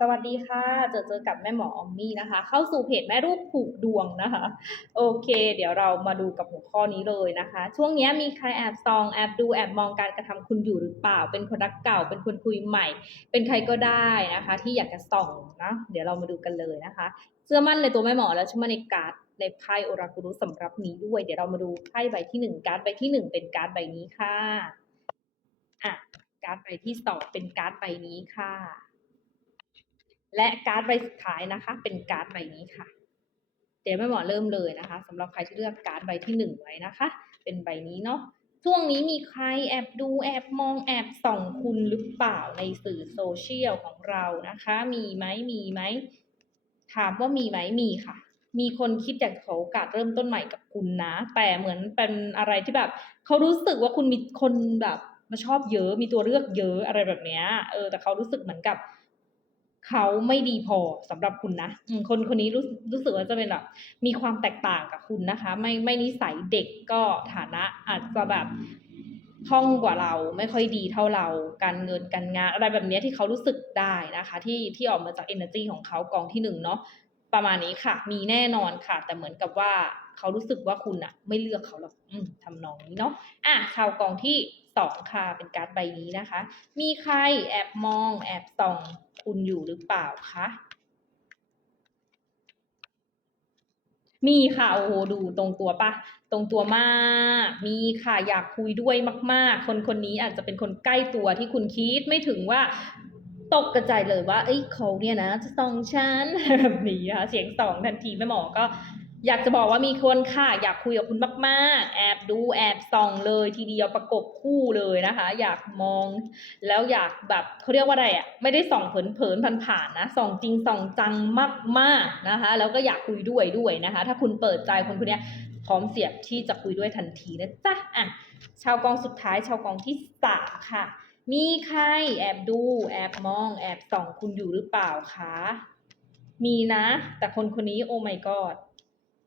สวัสดีค่ะ เจอเจอกับแม่หมออมมี่นะคะ เข้าสู่เพจแม่รูปผูกดวงนะคะ โอเค เดี๋ยวเรามาดูกับหัวข้อนี้เลยนะคะ ช่วงนี้มีใครแอบซองแอบดูแอบมองการกระทำคุณอยู่หรือเปล่า เป็นคนรักเก่า เป็นคนคุยใหม่ เป็นใครก็ได้นะคะ ที่อยากจะส่องนะ เดี๋ยวเรามาดูกันเลยนะคะ เชื่อมั่นในตัวแม่หมอแล้วเชื่อมั่นในการ์ดในไพ่โอราคุรุสำหรับนี้ด้วย เดี๋ยวเรามาดูไพ่ใบที่หนึ่งการ์ดใบที่หนึ่งเป็นการ์ดใบนี้ค่ะอะการ์ดใบที่สองเป็นการ์ดใบนี้ค่ะ และการ์ดใบสุดท้ายนะคะ เป็นการ์ดใบนี้ค่ะ เดี๋ยวแม่หมอเริ่มเลยนะคะสำหรับใครที่เลือกการ์ดใบที่หนึ่งไว้นะคะ เป็นใบนี้เนาะช่วงนี้มีใครแอบดูแอบมองแอบส่องคุณหรือเปล่าในสื่อโซเชียลของเรานะคะ มีไหมมีไหมถามว่ามีไหมมีค่ะ มีคนคิดอยากขอโอกาสเริ่มต้นใหม่กับคุณนะ แต่เหมือนเป็นอะไรที่แบบเขารู้สึกว่าคุณมีคนแบบมาชอบเยอะมีตัวเลือกเยอะอะไรแบบเนี้ยเออแต่เขารู้สึกเหมือนกับ เขาไม่ดีพอสำหรับคุณนะอืมคนคนนี้รู้รู้สึกว่าจะเป็นแบบมีความแตกต่างกับคุณนะคะ ไม่ไม่นิสัยเด็กก็ฐานะอาจจะแบบคล่องกว่าเราไม่ค่อยดีเท่าเราการเงินการงาน อะไรแบบเนี้ยที่เขารู้สึกได้นะคะ ที่ที่ออกมาจาก energy ของเขากองที่หนึ่งเนาะประมาณนี้ค่ะ มีแน่นอนค่ะ แต่เหมือนกับว่าเขารู้สึกว่าคุณอะไม่เลือกเขาหรอกอืมทำนองนี้เนาะอะชาวกองที่ สองค่ะ เป็นการ์ดใบนี้นะคะ มีใครแอบมองแอบส่องคุณอยู่หรือเปล่าคะ มีค่ะ โอ้โห ดูตรงตัวปะ ตรงตัวมาก มีค่ะ อยากคุยด้วยมาก ๆ คนคนนี้อาจจะเป็นคนใกล้ตัวที่คุณคิดไม่ถึงว่าตกกระจายเลยว่า เอ้ยเขาเนี่ยนะ จะส่องฉันแบบนี้นะคะเสียงสองทันทีแม่หมอก็ อยากจะบอกว่ามีคนค่ะ อยากคุยกับคุณมากๆ แอบดูแอบส่องเลยทีเดียวประกบคู่เลยนะคะ อยากมองแล้วอยากแบบเขาเรียกว่าอะไรอะไม่ได้ส่องเผินๆผ่านๆนะส่องจริงส่องจังมากๆนะคะ แล้วก็อยากคุยด้วยด้วยนะคะ ถ้าคุณเปิดใจคนคนเนี้ยพร้อมเสียบที่จะคุยด้วยทันทีนะจ๊ะอะชาวกองสุดท้ายชาวกองที่สามค่ะ มีใครแอบดู แอบมอง แอบส่องคุณอยู่หรือเปล่าคะมีนะ แต่คนคนนี้โอ้ my god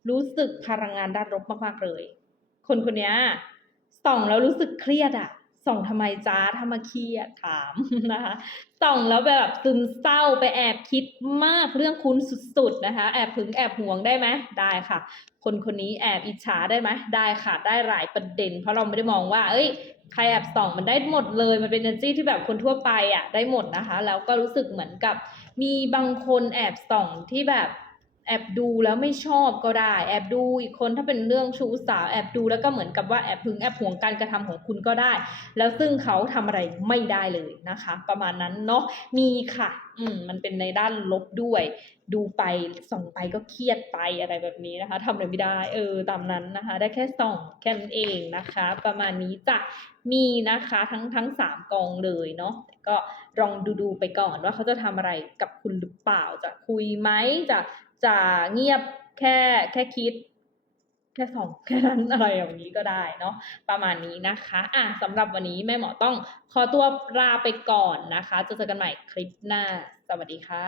รู้สึกพลังงานด้านลบมากๆเลย คนคนนี้ส่องแล้วรู้สึกเครียดอะส่องทำไมจ้าถ้ามเครียดถามนะคะส่องแล้วแบบซึมเศร้าไปแอบคิดมากเรื่องคุณสุดๆนะคะ แอบถึงแอบห่วงได้ไหมได้ค่ะ คนคนนี้แอบอิจฉาได้ไหมได้ค่ะได้หลายประเด็น เพราะเราไม่ได้มองว่า เอ้ยใครแอบส่องมันได้หมดเลย มันเป็น energy ที่แบบคนทั่วไปอะได้หมดนะคะ แล้วก็รู้สึกเหมือนกับ มีบางคนแอบส่องที่แบบ แอบดูแล้วไม่ชอบก็ได้ แอบดูอีกคนถ้าเป็นเรื่องชู้สาวแอบดูแล้วก็เหมือนกับว่าแอบพึงแอบห่วงการกระทำของคุณก็ได้ แล้วซึ่งเขาทำอะไรไม่ได้เลยนะคะ ประมาณนั้นเนาะมีค่ะ อืมมันเป็นในด้านลบด้วย ดูไปส่องไปก็เครียดไปอะไรแบบนี้นะคะทำอะไรไม่ได้ เออตามนั้นนะคะ ได้แค่ส่องแค่นั้นเองนะคะ ประมาณนี้จ้ะมีนะคะทั้งทั้งสามกองเลยเนาะก็ลองดูดูไปก่อนว่าเขาจะทำอะไรกับคุณหรือเปล่าจะคุยไหมจะ จะเงียบแค่แค่คิด แค่สองแค่นั้นอะไรอย่างนี้ก็ได้เนาะประมาณนี้นะคะอะสำหรับวันนี้แม่หมอต้องขอตัวลาไปก่อนนะคะเจอกันใหม่คลิปหน้า สวัสดีค่ะ